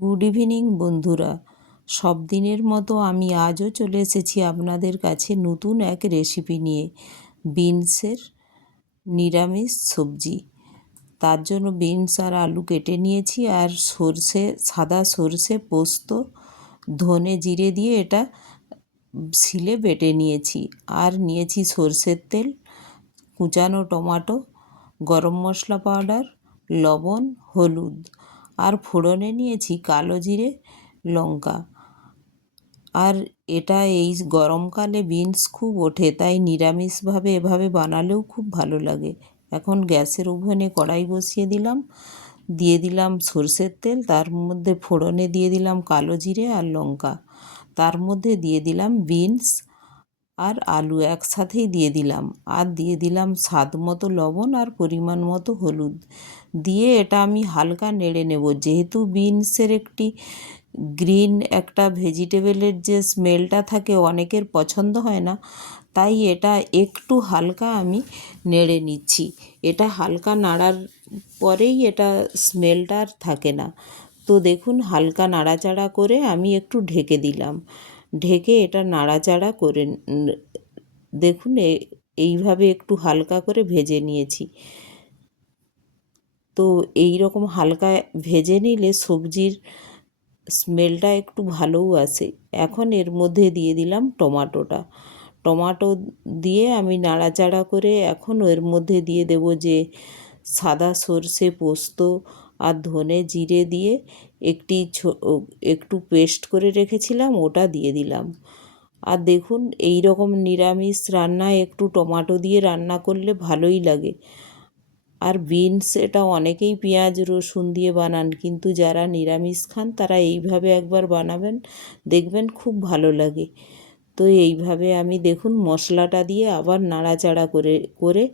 Good evening বন্ধুরা, সব দিনের মতো আমি আজও চলে এসেছি আপনাদের কাছে নতুন এক রেসিপি নিয়ে। বিনসের নিরামিষ সবজি। তার জন্য বিনস আর আলু কেটে নিয়েছি, আর সাদা সর্ষে, পোস্ত, ধনে জিরে দিয়ে এটা শিলে বেটে নিয়েছি। আর নিয়েছি সর্ষের তেল, কুচানো টমাটো, গরম মশলা পাউডার, লবণ, হলুদ, আর ফোড়নে নিয়েছি কালো জিরে, লঙ্কা। আর এটা এই গরমকালে বিনস খুব ওঠে, তাই নিরামিষভাবে এভাবে বানালেও খুব ভালো লাগে। এখন গ্যাসের ওভেনে কড়াই বসিয়ে দিলাম, দিয়ে দিলাম সর্ষের তেল, তার মধ্যে ফোড়নে দিয়ে দিলাম কালো জিরে আর লঙ্কা, তার মধ্যে দিয়ে দিলাম বিনস আর আলু একসাথেই দিয়ে দিলাম, আর দিয়ে দিলাম স্বাদ মতো লবণ আর পরিমাণ মতো হলুদ দিয়ে এটা আমি হালকা নেড়ে নেব। যেহেতু বিনসের একটি গ্রিন একটা ভেজিটেবলের যে স্মেলটা থাকে অনেকের পছন্দ হয় না, তাই এটা একটু হালকা আমি নেড়ে নিচ্ছি। এটা হালকা নাড়ার পরেই এটা স্মেলটা আর থাকে না। তো দেখুন, হালকা নাড়াচাড়া করে আমি একটু ঢেকে দিলাম। ঢেকে এটা নাড়াচাড়া করে দেখুন এইভাবে একটু হালকা করে ভেজে নিয়েছি। তো এই রকম হালকা ভেজে নিলে সবজির স্মেলটা একটু ভালোও আসে। এখন এর মধ্যে দিয়ে দিলাম টমাটো দিয়ে আমি নাড়াচাড়া করে এখন এর মধ্যে দিয়ে দেব যে সাদা সর্ষে, পোস্ত আর ধনে জিরে দিয়ে একটু পেস্ট করে রেখেছিলাম, ওটা দিয়ে দিলাম। আর দেখুন, এই রকম নিরামিষ রান্নায় একটু টমাটো দিয়ে রান্না করলে ভালোই লাগে। আর বিনস এটা অনেকেই পেঁয়াজ রসুন দিয়ে বানান, কিন্তু যারা নিরামিষ খান তারা এইভাবে একবার বানাবেন, দেখবেন খুব ভালো লাগে। তো এইভাবে আমি দেখুন মশলাটা দিয়ে আবার নাড়াচাড়া করে করে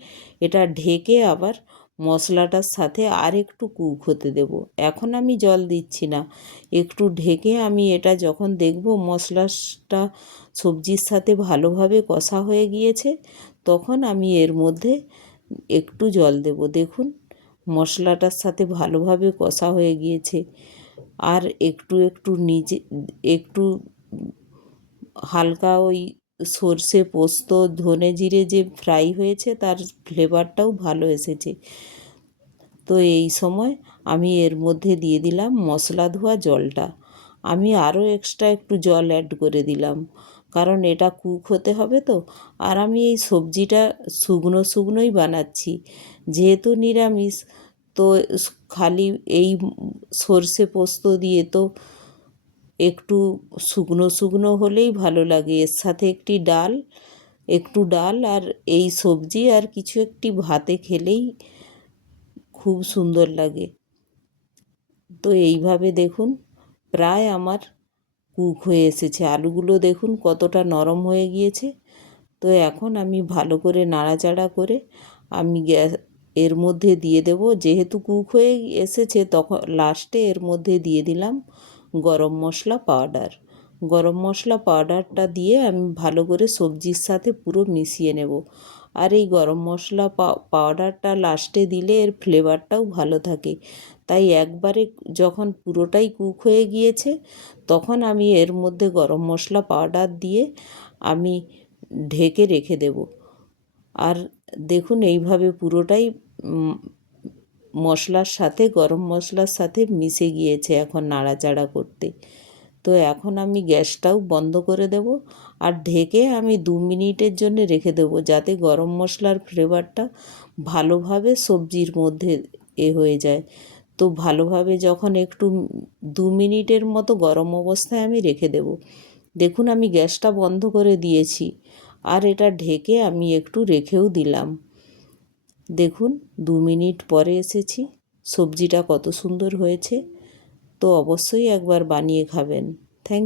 এটা ঢেকে আবার মশলাটার সাথে আর একটু কুক হতে দেব। এখন আমি জল দিচ্ছি না, একটু ঢেকে আমি এটা যখন দেখব মশলাটা সবজির সাথে ভালোভাবে কষা হয়ে গিয়েছে, তখন আমি এর মধ্যে একটু জল দেব। দেখুন মশলাটার সাথে ভালোভাবে কষা হয়ে গিয়েছে, আর একটু একটু হালকা ওই সর্ষে, পোস্ত, ধনে জিরে যে ফ্রাই হয়েছে তার ফ্লেভারটাও ভালো এসেছে। তো এই সময় আমি এর মধ্যে দিয়ে দিলাম মশলা ধোয়া জলটা। আমি আরও এক্সট্রা একটু জল অ্যাড করে দিলাম, কারণ এটা কুক হতে হবে তো। আর আমি এই সবজিটা শুকনোই বানাচ্ছি, যেহেতু নিরামিষ। তো খালি এই সর্ষে পোস্ত দিয়ে তো একটু শুকনো হলেই ভালো লাগে। এর সাথে একটু ডাল আর এই সবজি আর কিছু একটি ভাতে খেলেই খুব সুন্দর লাগে। তো এইভাবে দেখুন প্রায় আমার কুক হয়ে এসেছে। আলুগুলো দেখুন কতটা নরম হয়ে গিয়েছে। তো এখন আমি ভালো করে নাড়াচাড়া করে আমি এর মধ্যে দিয়ে দেব, যেহেতু কুক হয়ে এসেছে, তখন লাস্টে এর মধ্যে দিয়ে দিলাম গরম মশলা পাউডারটা দিয়ে আমি ভালো করে সবজির সাথে পুরো মিশিয়ে নেব। আর এই গরম মশলা পাউডারটা লাস্টে দিলে এর ফ্লেভারটাও ভালো থাকে। তাই একবারে যখন পুরোটাই কুক হয়ে গিয়েছে, তখন আমি এর মধ্যে গরম মশলা পাউডার দিয়ে আমি ঢেকে রেখে দেব। আর দেখুন এইভাবে পুরোটাই মশলার সাথে, গরম মশলার সাথে মিশে গিয়েছে এখন নাড়াচাড়া করতে। তো এখন আমি গ্যাসটাও বন্ধ করে দেব, আর ঢেকে আমি 2 মিনিটের জন্য রেখে দেব, যাতে গরম মশলার ফ্লেভারটা ভালোভাবে সবজির মধ্যে হয়ে যায়। তো ভালোভাবে যখন একটু 2 মিনিটের মতো গরম অবস্থায় আমি রেখে দেব। দেখুন আমি গ্যাসটা বন্ধ করে দিয়েছি, আর এটা ঢেকে আমি একটু রেখেও দিলাম। দেখুন 2 মিনিট পরে এসেছি, সবজিটা কত সুন্দর হয়েছে। তো অবশ্যই একবার বানিয়ে খাবেন। থ্যাংক